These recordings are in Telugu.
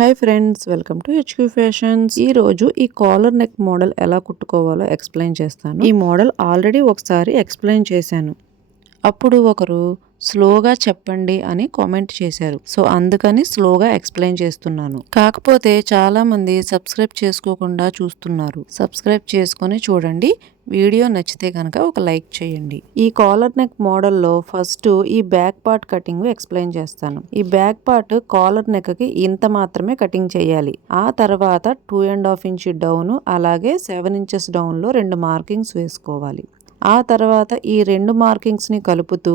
Hi friends, welcome to HQ fashions. ఈ రోజు ఈ కాలర్ నెక్ మోడల్ ఎలా కుట్టుకోవాలో ఎక్స్ప్లెయిన్ చేస్తాను. ఈ మోడల్ ఆల్రెడీ ఒకసారి ఎక్స్ప్లెయిన్ చేశాను. అప్పుడు ఒకరు స్లోగా చెప్పండి అని కామెంట్ చేశారు. సో అందుకని స్లోగా ఎక్స్ప్లెయిన్ చేస్తున్నాను. కాకపోతే చాలా మంది సబ్స్క్రైబ్ చేసుకోకుండా చూస్తున్నారు. సబ్స్క్రైబ్ చేసుకొని చూడండి. వీడియో నచ్చితే కనుక ఒక లైక్ చేయండి. ఈ కాలర్ నెక్ మోడల్లో ఫస్ట్ ఈ బ్యాక్ పార్ట్ కటింగ్ ఎక్స్ప్లెయిన్ చేస్తాను. ఈ బ్యాక్ పార్ట్ కాలర్ నెక్ కి ఇంత మాత్రమే కటింగ్ చేయాలి. ఆ తర్వాత 2.5 ఇంచ్ డౌన్, అలాగే 7 ఇంచెస్ డౌన్ లో 2 మార్కింగ్స్ వేసుకోవాలి. ఆ తర్వాత ఈ 2 మార్కింగ్స్ ని కలుపుతూ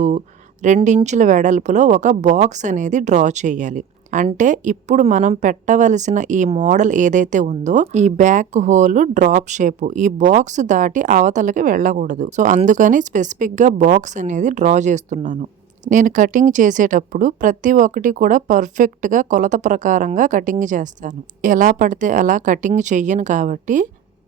2 ఇంచుల వెడల్పులో ఒక బాక్స్ అనేది డ్రా చేయాలి. అంటే ఇప్పుడు మనం పెట్టవలసిన ఈ మోడల్ ఏదైతే ఉందో ఈ బ్యాక్ హోల్ డ్రాప్ షేప్ ఈ బాక్స్ దాటి అవతలకి వెళ్ళకూడదు. సో అందుకని స్పెసిఫిక్ గా బాక్స్ అనేది డ్రా చేస్తున్నాను. నేను కటింగ్ చేసేటప్పుడు ప్రతి ఒక్కటి కూడా పర్ఫెక్ట్ గా కొలత ప్రకారంగా కటింగ్ చేస్తాను. ఎలా పడితే అలా కటింగ్ చెయ్యను కాబట్టి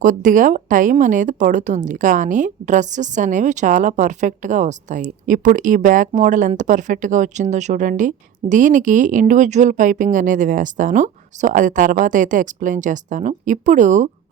కొద్దిగా టైం అనేది పడుతుంది, కానీ డ్రెస్సెస్ అనేవి చాలా పర్ఫెక్ట్గా వస్తాయి. ఇప్పుడు ఈ బ్యాక్ మోడల్ ఎంత పర్ఫెక్ట్గా వచ్చిందో చూడండి. దీనికి ఇండివిజువల్ పైపింగ్ అనేది వేస్తాను. సో అది తర్వాత అయితే ఎక్స్ప్లెయిన్ చేస్తాను. ఇప్పుడు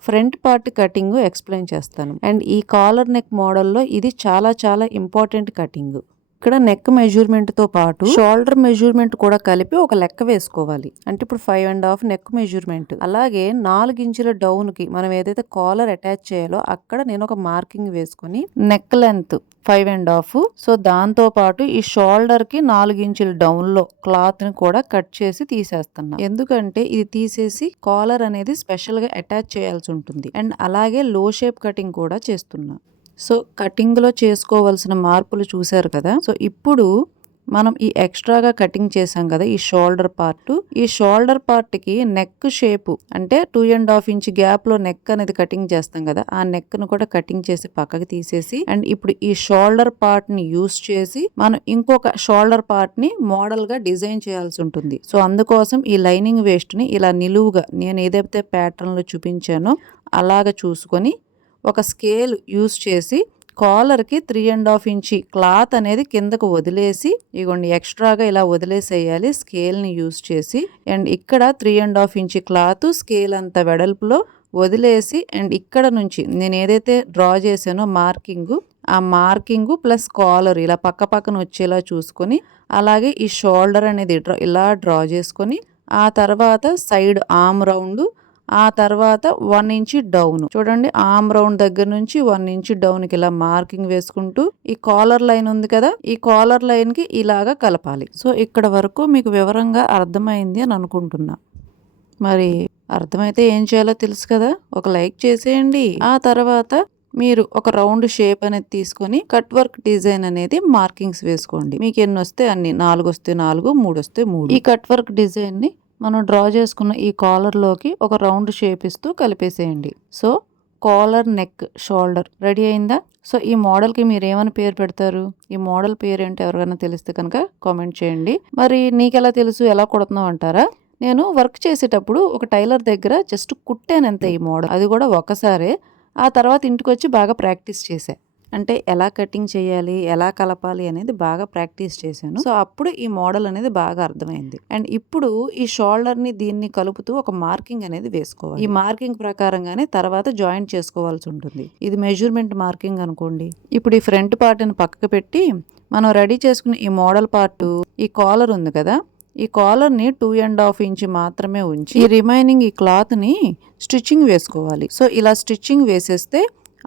ఫ్రంట్ పార్ట్ కటింగ్ ఎక్స్ప్లెయిన్ చేస్తాను. అండ్ ఈ కాలర్ నెక్ మోడల్లో ఇది చాలా చాలా ఇంపార్టెంట్ కటింగ్. ఇక్కడ నెక్ మెజర్మెంట్ తో పాటు షోల్డర్ మెజర్మెంట్ కూడా కలిపి ఒక లెక్క వేసుకోవాలి. అంటే ఇప్పుడు 5.5 నెక్ మెజర్మెంట్, అలాగే 4 ఇంచుల డౌన్ కి మనం ఏదైతే కాలర్ అటాచ్ చేయాలో అక్కడ నేను ఒక మార్కింగ్ వేసుకుని నెక్ లెంత్ 5.5. సో దాంతో పాటు ఈ షోల్డర్ కి 4 ఇంచుల డౌన్ లో క్లాత్ ని కూడా కట్ చేసి తీసేస్తున్నా. ఎందుకంటే ఇది తీసేసి కాలర్ అనేది స్పెషల్ గా అటాచ్ చేయాల్సి ఉంటుంది. అండ్ అలాగే లో షేప్ కటింగ్ కూడా చేస్తున్నా. సో కటింగ్లో చేసుకోవాల్సిన మార్పులు చూసారు కదా. సో ఇప్పుడు మనం ఈ ఎక్స్ట్రాగా కటింగ్ చేసాం కదా ఈ షోల్డర్ పార్ట్, ఈ షోల్డర్ పార్ట్ కి నెక్ షేప్ అంటే 2.5 ఇంచ్ గ్యాప్ లో నెక్ అనేది కటింగ్ చేస్తాం కదా, ఆ నెక్ ను కూడా కటింగ్ చేసి పక్కకి తీసేసి అండ్ ఇప్పుడు ఈ షోల్డర్ పార్ట్ ని యూస్ చేసి మనం ఇంకొక షోల్డర్ పార్ట్ ని మోడల్ గా డిజైన్ చేయాల్సి ఉంటుంది. సో అందుకోసం ఈ లైనింగ్ వేస్ట్ ని ఇలా నిలువుగా నేను ఏదైతే ప్యాటర్న్ లో చూపించానో అలాగ చూసుకొని ఒక స్కేల్ యూస్ చేసి కాలర్కి 3.5 ఇంచ్ క్లాత్ అనేది కిందకు వదిలేసి ఇగోండి ఎక్స్ట్రాగా ఇలా వదిలేసేయాలి స్కేల్ని యూస్ చేసి. అండ్ ఇక్కడ 3.5 ఇంచ్ క్లాత్ స్కేల్ అంత వెడల్పులో వదిలేసి అండ్ ఇక్కడ నుంచి నేను ఏదైతే డ్రా చేశానో ఆ మార్కింగ్ ప్లస్ కాలర్ ఇలా పక్క పక్కన వచ్చేలా చూసుకొని అలాగే ఈ షోల్డర్ అనేది ఇలా డ్రా చేసుకొని ఆ తర్వాత సైడ్ ఆర్మ్ రౌండ్, ఆ తర్వాత 1 ఇంచ్ డౌన్ చూడండి. ఆర్మ్ రౌండ్ దగ్గర నుంచి 1 ఇంచ్ డౌన్ కి ఇలా మార్కింగ్ వేసుకుంటూ ఈ కాలర్ లైన్ ఉంది కదా, ఈ కాలర్ లైన్ కి ఇలాగా కలపాలి. సో ఇక్కడ వరకు మీకు వివరంగా అర్థమైంది అని అనుకుంటున్నా. మరి అర్థమైతే ఏం చేయాలో తెలుసు కదా, ఒక లైక్ చేసేయండి. ఆ తర్వాత మీరు ఒక రౌండ్ షేప్ అనేది తీసుకొని కట్ వర్క్ డిజైన్ అనేది మార్కింగ్స్ వేసుకోండి. మీకు ఎన్ని వస్తే అన్ని, 4 వస్తే 4, 3 వస్తే 3. ఈ కట్ వర్క్ డిజైన్ ని మనం డ్రా చేసుకున్న ఈ కాలర్లోకి ఒక రౌండ్ షేప్ ఇస్తూ కలిపేసేయండి. So collar neck shoulder ready అయిందా. సో ఈ మోడల్కి మీరు ఏమైనా పేరు పెడతారు? ఈ మోడల్ పేరు ఏంటో ఎవరికైనా తెలిస్తే కనుక కామెంట్ చేయండి. మరి నీకెలా తెలుసు, ఎలా కుడుతున్నావు అంటారా? నేను వర్క్ చేసేటప్పుడు ఒక టైలర్ దగ్గర జస్ట్ కుట్టానంతే ఈ మోడల్, అది కూడా ఒకసారే. ఆ తర్వాత ఇంటికి వచ్చి బాగా ప్రాక్టీస్ చేశా. అంటే ఎలా కటింగ్ చేయాలి, ఎలా కలపాలి అనేది బాగా ప్రాక్టీస్ చేశాను. సో అప్పుడు ఈ మోడల్ అనేది బాగా అర్థమైంది. అండ్ ఇప్పుడు ఈ షోల్డర్ ని దీన్ని కలుపుతూ ఒక మార్కింగ్ అనేది వేసుకోవాలి. ఈ మార్కింగ్ ప్రకారంగానే తర్వాత జాయింట్ చేసుకోవాల్సి ఉంటుంది. ఇది మెజర్మెంట్ మార్కింగ్ అనుకోండి. ఇప్పుడు ఈ ఫ్రంట్ పార్ట్ ని పక్కకు పెట్టి మనం రెడీ చేసుకున్న ఈ మోడల్ పార్ట్, ఈ కాలర్ ఉంది కదా, ఈ కాలర్ ని 2.5 ఇంచ్ మాత్రమే ఉంచి ఈ రిమైనింగ్ ఈ క్లాత్ ని స్టిచ్చింగ్ వేసుకోవాలి. సో ఇలా స్టిచ్చింగ్ వేసేస్తే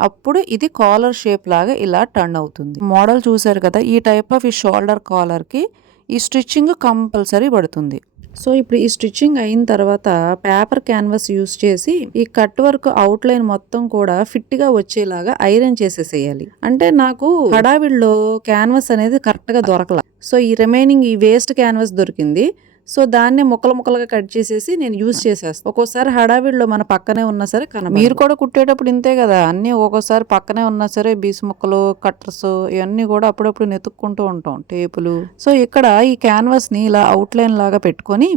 అప్పుడు ఇది కాలర్ షేప్ లాగా ఇలా టర్న్ అవుతుంది. మోడల్ చూసారు కదా, ఈ టైప్ ఆఫ్ ఈ షోల్డర్ కాలర్ కి ఈ స్టిచ్చింగ్ కంపల్సరీ పడుతుంది. సో ఇప్పుడు ఈ స్టిచ్చింగ్ అయిన తర్వాత పేపర్ క్యాన్వాస్ యూస్ చేసి ఈ కట్ వర్క్ అవుట్ లైన్ మొత్తం కూడా ఫిట్ గా వచ్చేలాగా ఐరన్ చేసేసేయాలి. అంటే నాకు హడావిడిలో క్యాన్వాస్ అనేది కరెక్ట్ గా దొరకలా. సో ఈ రిమైనింగ్ ఈ వేస్ట్ క్యాన్వాస్ దొరికింది. సో దాన్ని ముక్కలుగా కట్ చేసేసి నేను యూజ్ చేసేస్తాను. ఒక్కోసారి హడావిడిలో మన పక్కనే ఉన్నా సరే మీరు కూడా కుట్టేటప్పుడు ఇంతే కదా, అన్ని ఒక్కోసారి పక్కనే ఉన్నా సరే బీసు ముక్కలు, కట్టర్స్ ఇవన్నీ కూడా అప్పుడప్పుడు నెతుక్కుంటూ ఉంటాం, టేపులు. సో ఇక్కడ ఈ క్యాన్వాస్ ని ఇలా అవుట్లైన్ లాగా పెట్టుకొని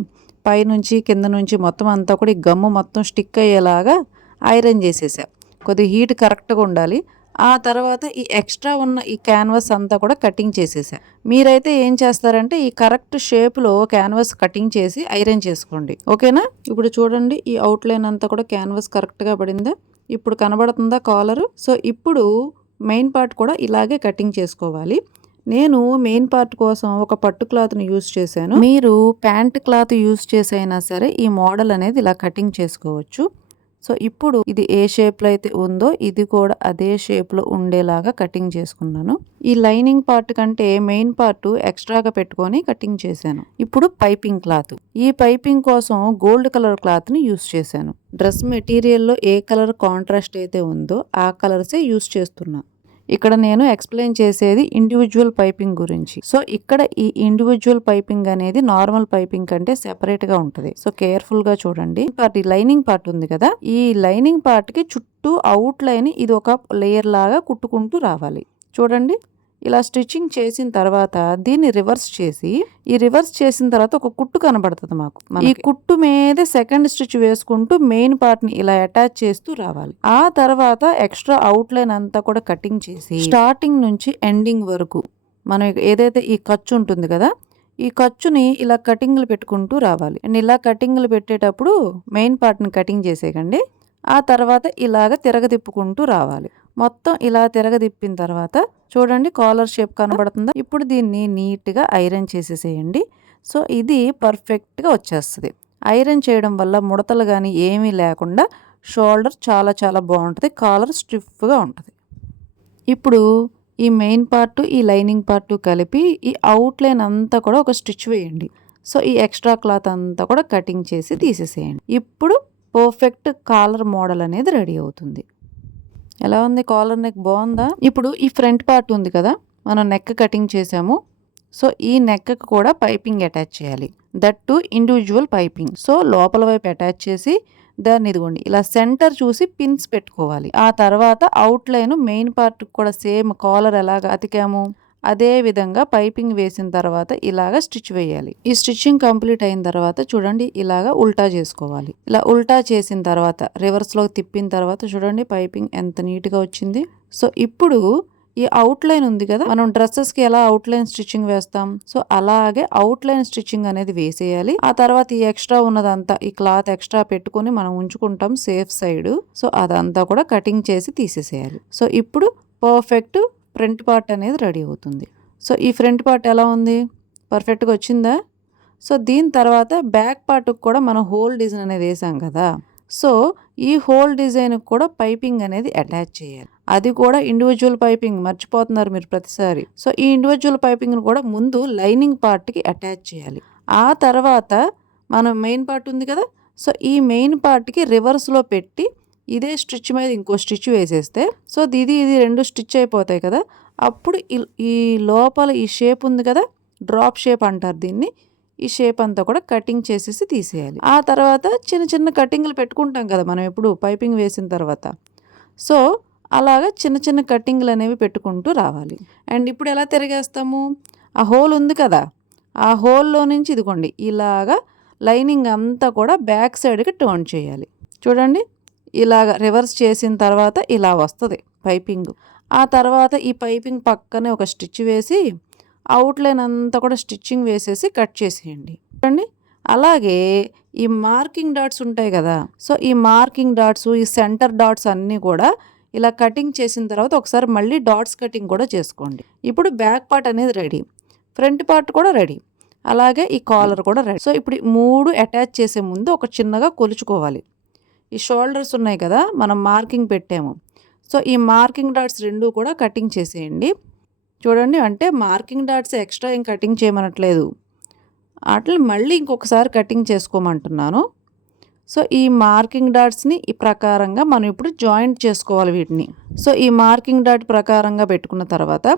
పైనుంచి కింద నుంచి మొత్తం అంతా కూడా ఈ గమ్ము మొత్తం స్టిక్ అయ్యేలాగా ఐరన్ చేసేసా. కొద్దిగా హీట్ కరెక్ట్గా ఉండాలి. ఆ తర్వాత ఈ ఎక్స్ట్రా ఉన్న ఈ క్యాన్వాస్ అంతా కూడా కటింగ్ చేసేసా. మీరైతే ఏం చేస్తారంటే ఈ కరెక్ట్ షేప్లో క్యాన్వాస్ కటింగ్ చేసి ఐరన్ చేసుకోండి. ఓకేనా? ఇప్పుడు చూడండి ఈ అవుట్లైన్ అంతా కూడా క్యాన్వాస్ కరెక్ట్గా పడిందా? ఇప్పుడు కనబడుతుందా కాలరు? సో ఇప్పుడు మెయిన్ పార్ట్ కూడా ఇలాగే కటింగ్ చేసుకోవాలి. నేను మెయిన్ పార్ట్ కోసం ఒక పట్టు క్లాత్ని యూస్ చేశాను. మీరు ప్యాంట్ క్లాత్ యూస్ చేసైనా సరే ఈ మోడల్ అనేది ఇలా కటింగ్ చేసుకోవచ్చు. సో ఇప్పుడు ఇది ఏ షేప్లో అయితే ఉందో ఇది కూడా అదే షేప్లో ఉండేలాగా కటింగ్ చేసుకున్నాను. ఈ లైనింగ్ పార్ట్ కంటే మెయిన్ పార్ట్ ఎక్స్ట్రాగా పెట్టుకొని కటింగ్ చేశాను. ఇప్పుడు పైపింగ్ క్లాత్. ఈ పైపింగ్ కోసం గోల్డ్ కలర్ క్లాత్ని యూస్ చేశాను. డ్రెస్ మెటీరియల్లో ఏ కలర్ కాంట్రాస్ట్ అయితే ఉందో ఆ కలర్సే యూస్ చేస్తున్నా. ఇక్కడ నేను ఎక్స్ప్లెయిన్ చేసేది ఇండివిజువల్ పైపింగ్ గురించి. సో ఇక్కడ ఈ ఇండివిజువల్ పైపింగ్ అనేది నార్మల్ పైపింగ్ కంటే సెపరేట్ గా ఉంటుంది. సో కేర్ఫుల్ గా చూడండి. లైనింగ్ పార్ట్ ఉంది కదా, ఈ లైనింగ్ పార్ట్ కి చుట్టూ అవుట్ లైన్ ఇది ఒక లేయర్ లాగా కుట్టుకుంటూ రావాలి. చూడండి ఇలా స్టిచ్చింగ్ చేసిన తర్వాత దీన్ని రివర్స్ చేసి ఈ రివర్స్ చేసిన తర్వాత ఒక కుట్టు కనబడుతుంది మాకు. ఈ కుట్టు మీద సెకండ్ స్టిచ్ వేసుకుంటూ మెయిన్ పార్ట్ ని ఇలా అటాచ్ చేస్తూ రావాలి. ఆ తర్వాత ఎక్స్ట్రా అవుట్ లైన్ అంతా కూడా కటింగ్ చేసి స్టార్టింగ్ నుంచి ఎండింగ్ వరకు మనం ఏదైతే ఈ ఖర్చు ఉంటుంది కదా, ఈ ఖర్చుని ఇలా కటింగ్లు పెట్టుకుంటూ రావాలి. అండ్ ఇలా కటింగ్లు పెట్టేటప్పుడు మెయిన్ పార్ట్ ని కటింగ్ చేసేయకండి. ఆ తర్వాత ఇలాగ తిరగదిప్పుకుంటూ రావాలి. మొత్తం ఇలా తిరగదిప్పిన తర్వాత చూడండి కాలర్ షేప్ కనబడుతుందా. ఇప్పుడు దీన్ని నీట్గా ఐరన్ చేసేసేయండి. సో ఇది పర్ఫెక్ట్గా వచ్చేస్తుంది. ఐరన్ చేయడం వల్ల ముడతలు కానీ ఏమీ లేకుండా షోల్డర్ చాలా చాలా బాగుంటుంది. కాలర్ స్టిఫ్గా ఉంటుంది. ఇప్పుడు ఈ మెయిన్ పార్ట్ ఈ లైనింగ్ పార్ట్ కలిపి ఈ అవుట్లైన్ అంతా కూడా ఒక స్టిచ్ వేయండి. సో ఈ ఎక్స్ట్రా క్లాత్ అంతా కూడా కటింగ్ చేసి తీసేసేయండి. ఇప్పుడు పర్ఫెక్ట్ కాలర్ మోడల్ అనేది రెడీ అవుతుంది. ఎలా ఉంది కాలర్ నెక్? బాగుందా? ఇప్పుడు ఈ ఫ్రంట్ పార్ట్ ఉంది కదా, మనం నెక్ కటింగ్ చేసాము. సో ఈ నెక్ కూడా పైపింగ్ అటాచ్ చేయాలి. That to individual piping. So లోపల వైపు అటాచ్ చేసి దాన్ని ఇదిగోండి ఇలా సెంటర్ చూసి పిన్స్ పెట్టుకోవాలి. ఆ తర్వాత అవుట్ లైన్ మెయిన్ పార్ట్ కూడా సేమ్ కాలర్ ఎలాగ అతికాము అదే విధంగా పైపింగ్ వేసిన తర్వాత ఇలాగ స్టిచ్ వేయాలి. ఈ స్టిచ్చింగ్ కంప్లీట్ అయిన తర్వాత చూడండి ఇలాగ ఉల్టా చేసుకోవాలి. ఇలా ఉల్టా చేసిన తర్వాత రివర్స్ లో తిప్పిన తర్వాత చూడండి పైపింగ్ ఎంత నీట్ గా వచ్చింది. సో ఇప్పుడు ఈ అవుట్ లైన్ ఉంది కదా, మనం డ్రెస్సెస్ కి ఎలా అవుట్ లైన్ స్టిచ్చింగ్ వేస్తాం, సో అలాగే అవుట్ లైన్ స్టిచ్చింగ్ అనేది వేసేయాలి. ఆ తర్వాత ఈ ఎక్స్ట్రా ఉన్నదంతా ఈ క్లాత్ ఎక్స్ట్రా పెట్టుకుని మనం ఉంచుకుంటాం సేఫ్ సైడ్. సో అదంతా కూడా కటింగ్ చేసి తీసేసేయాలి. సో ఇప్పుడు పర్ఫెక్ట్ ఫ్రంట్ పార్ట్ అనేది రెడీ అవుతుంది. సో ఈ ఫ్రంట్ పార్ట్ ఎలా ఉంది? పర్ఫెక్ట్గా వచ్చిందా? సో దీని తర్వాత బ్యాక్ పార్ట్కి కూడా మనం హోల్ డిజైన్ అనేది వేసాం కదా, సో ఈ హోల్ డిజైన్కి కూడా పైపింగ్ అనేది అటాచ్ చేయాలి. అది కూడా ఇండివిజువల్ పైపింగ్, మర్చిపోతున్నారు మీరు ప్రతిసారి. సో ఈ ఇండివిజువల్ పైపింగ్ని కూడా ముందు లైనింగ్ పార్ట్కి అటాచ్ చేయాలి. ఆ తర్వాత మనం మెయిన్ పార్ట్ ఉంది కదా, సో ఈ మెయిన్ పార్ట్కి రివర్స్లో పెట్టి ఇదే స్టిచ్ మీద ఇంకో స్టిచ్ వేసేస్తే సో ఇది రెండు స్టిచ్ అయిపోతాయి కదా. అప్పుడు ఈ లోపల ఈ షేప్ ఉంది కదా, డ్రాప్ షేప్ అంటారు దీన్ని, ఈ షేప్ అంతా కూడా కటింగ్ చేసేసి తీసేయాలి. ఆ తర్వాత చిన్న చిన్న కటింగ్లు పెట్టుకుంటాం కదా మనం ఎప్పుడు పైపింగ్ వేసిన తర్వాత. సో అలాగా చిన్న చిన్న కటింగ్లు అనేవి పెట్టుకుంటూ రావాలి. అండ్ ఇప్పుడు ఎలా తిరిగేస్తాము, ఆ హోల్ ఉంది కదా, ఆ హోల్లో నుంచి ఇదిగోండి ఇలాగా లైనింగ్ అంతా కూడా బ్యాక్ సైడ్కి టర్న్ చేయాలి. చూడండి ఇలాగ రివర్స్ చేసిన తర్వాత ఇలా వస్తుంది పైపింగ్. ఆ తర్వాత ఈ పైపింగ్ పక్కనే ఒక స్టిచ్ వేసి అవుట్లైన్ అంతా కూడా స్టిచ్చింగ్ వేసేసి కట్ చేసేయండి. చూడండి అలాగే ఈ మార్కింగ్ డాట్స్ ఉంటాయి కదా, సో ఈ మార్కింగ్ డాట్స్ ఈ సెంటర్ డాట్స్ అన్నీ కూడా ఇలా కటింగ్ చేసిన తర్వాత ఒకసారి మళ్ళీ డాట్స్ కటింగ్ కూడా చేసుకోండి. ఇప్పుడు బ్యాక్ పార్ట్ అనేది రెడీ, ఫ్రంట్ పార్ట్ కూడా రెడీ, అలాగే ఈ కాలర్ కూడా రెడీ. సో ఇప్పుడు 3 అటాచ్ చేసే ముందు ఒక చిన్నగా కొలుచుకోవాలి. ఈ షోల్డర్స్ ఉన్నాయి కదా మనం మార్కింగ్ పెట్టాము, సో ఈ మార్కింగ్ డాట్స్ రెండు కూడా కటింగ్ చేసేయండి. చూడండి అంటే మార్కింగ్ డాట్స్ ఎక్స్ట్రా ఏం కటింగ్ చేయమనట్లేదు, వాటిని మళ్ళీ ఇంకొకసారి కటింగ్ చేసుకోమంటున్నాను. సో ఈ మార్కింగ్ డాట్స్ని ఈ ప్రకారంగా మనం ఇప్పుడు జాయింట్ చేసుకోవాలి వీటిని. సో ఈ మార్కింగ్ డాట్ ప్రకారంగా పెట్టుకున్న తర్వాత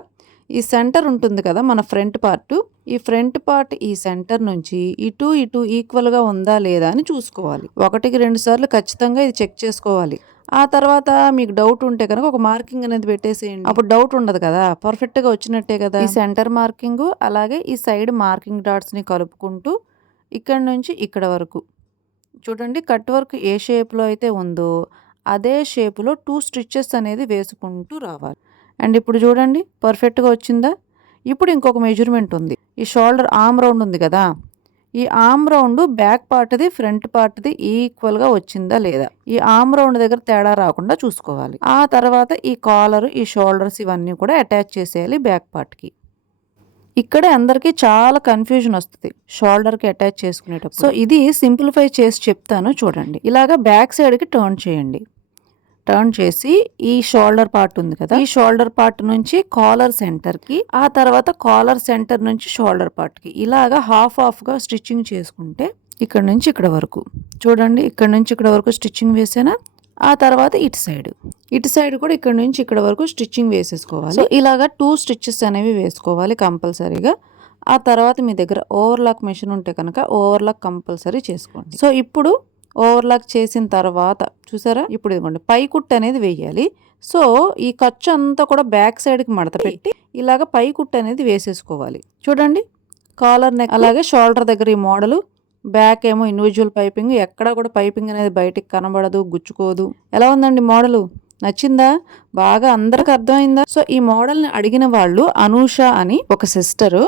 ఈ సెంటర్ ఉంటుంది కదా మన ఫ్రంట్ పార్ట్, ఈ ఫ్రంట్ పార్ట్ ఈ సెంటర్ నుంచి ఇటు ఇటు ఈక్వల్గా ఉందా లేదా అని చూసుకోవాలి. 1-2 సార్లు ఖచ్చితంగా ఇది చెక్ చేసుకోవాలి. ఆ తర్వాత మీకు డౌట్ ఉంటే కనుక ఒక మార్కింగ్ అనేది పెట్టేసేయండి, అప్పుడు డౌట్ ఉండదు కదా, పర్ఫెక్ట్గా వచ్చినట్టే కదా. ఈ సెంటర్ మార్కింగ్ అలాగే ఈ సైడ్ మార్కింగ్ డాట్స్ని కలుపుకుంటూ ఇక్కడ నుంచి ఇక్కడ వరకు చూడండి కట్ వర్క్ ఏ షేప్లో అయితే ఉందో అదే షేపులో 2 స్టిచెస్ అనేది వేసుకుంటూ రావాలి. అండ్ ఇప్పుడు చూడండి పర్ఫెక్ట్గా వచ్చిందా. ఇప్పుడు ఇంకొక మెజర్మెంట్ ఉంది. ఈ షోల్డర్ ఆర్మ్ రౌండ్ ఉంది కదా, ఈ ఆర్మ్ రౌండ్ బ్యాక్ పార్ట్ది ఫ్రంట్ పార్ట్ది ఈక్వల్గా వచ్చిందా లేదా, ఈ ఆర్మ్ రౌండ్ దగ్గర తేడా రాకుండా చూసుకోవాలి. ఆ తర్వాత ఈ కాలర్, ఈ షోల్డర్స్ ఇవన్నీ కూడా అటాచ్ చేసేయాలి బ్యాక్ పార్ట్కి. ఇక్కడే అందరికీ చాలా కన్ఫ్యూజన్ వస్తుంది షోల్డర్కి అటాచ్ చేసుకునేటప్పుడు. సో ఇది సింప్లిఫై చేసి చెప్తాను చూడండి. ఇలాగా బ్యాక్ సైడ్కి టర్న్ చేయండి. టర్న్ చేసి ఈ షోల్డర్ పార్ట్ ఉంది కదా, ఈ షోల్డర్ పార్ట్ నుంచి కాలర్ సెంటర్కి, ఆ తర్వాత కాలర్ సెంటర్ నుంచి షోల్డర్ పార్ట్కి ఇలాగా హాఫ్గా స్టిచ్చింగ్ చేసుకుంటే ఇక్కడ నుంచి ఇక్కడ వరకు చూడండి, ఇక్కడ నుంచి ఇక్కడ వరకు స్టిచ్చింగ్ వేసానా. ఆ తర్వాత ఇటు సైడ్ కూడా ఇక్కడ నుంచి ఇక్కడ వరకు స్టిచ్చింగ్ వేసేసుకోవాలి. సో ఇలాగా 2 స్టిచ్చెస్ అనేవి వేసుకోవాలి కంపల్సరీగా. ఆ తర్వాత మీ దగ్గర ఓవర్లాక్ మెషిన్ ఉంటే కనుక ఓవర్లాక్ కంపల్సరీ చేసుకోండి. సో ఇప్పుడు ఓవర్లాక్ చేసిన తర్వాత చూసారా, ఇప్పుడు ఇదిగోండి పై కుట్టు అనేది వేయాలి. సో ఈ ఖర్చు అంతా కూడా బ్యాక్ సైడ్కి మడత పెట్టి ఇలాగ పై కుట్టు అనేది వేసేసుకోవాలి. చూడండి కాలర్ నెక్, అలాగే షోల్డర్ దగ్గర ఈ మోడలు, బ్యాక్ ఏమో ఇండివిజువల్ పైపింగ్, ఎక్కడ కూడా పైపింగ్ అనేది బయటికి కనబడదు, గుచ్చుకోదు. ఎలా ఉందండి మోడలు, నచ్చిందా? బాగా అందరికి అర్థమైందా? సో ఈ మోడల్ని అడిగిన వాళ్ళు అనూష అని ఒక సిస్టరు.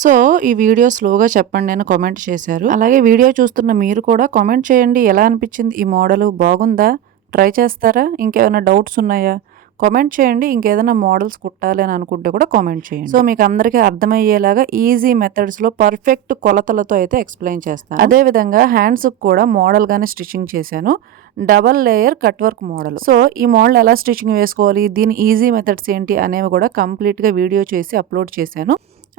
సో ఈ వీడియో స్లోగా చెప్పండి అని కామెంట్ చేశారు. అలాగే వీడియో చూస్తున్న మీరు కూడా కామెంట్ చేయండి, ఎలా అనిపించింది ఈ మోడల్, బాగుందా, ట్రై చేస్తారా, ఇంకేమైనా డౌట్స్ ఉన్నాయా కామెంట్ చేయండి. ఇంకేదైనా మోడల్స్ కుట్టాలి అని అనుకుంటే కూడా కామెంట్ చేయండి. సో మీకు అందరికీ అర్థమయ్యేలాగా ఈజీ మెథడ్స్లో పర్ఫెక్ట్ కొలతలతో అయితే ఎక్స్ప్లెయిన్ చేస్తాను. అదేవిధంగా హ్యాండ్స్కి కూడా మోడల్గానే స్టిచ్చింగ్ చేశాను, double layer cut work model. So ఈ మోడల్ ఎలా స్టిచ్చింగ్ వేసుకోవాలి, దీని ఈజీ మెథడ్స్ ఏంటి అనేవి కూడా కంప్లీట్గా వీడియో చేసి అప్లోడ్ చేశాను,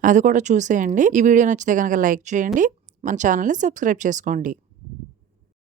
అది కూడా చూసేయండి. ఈ వీడియో నచ్చితే కనుక లైక్ చేయండి, మన ఛానల్ని సబ్స్క్రైబ్ చేసుకోండి.